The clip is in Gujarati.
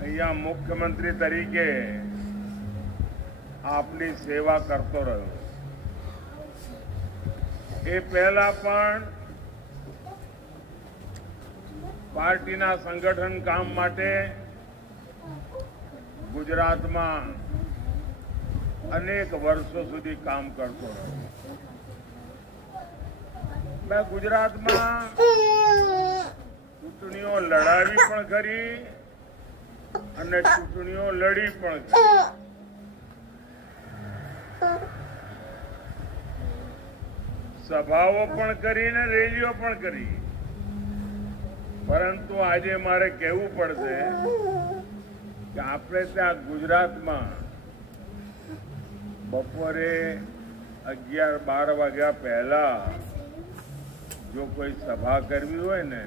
અહીંયા મુખ્યમંત્રી તરીકે આપની સેવા કરતો રહ્યો। એ પહેલા પણ પાર્ટીના સંગઠન કામ માટે ગુજરાતમાં અનેક વર્ષો સુધી કામ કરતો રહ્યો। મેં ગુજરાતમાં ચૂંટણીઓ લડાવી પણ કરી અને ચૂંટણીઓ લડી પણ કરી। સભાઓ પણ કરી ને રેલીઓ પણ કરી। પરંતુ આજે મારે કહેવું પડશે કે આપણે ત્યાં ગુજરાતમાં બપોરે 11-12 વાગ્યા પહેલા જો કોઈ સભા કરવી હોય ને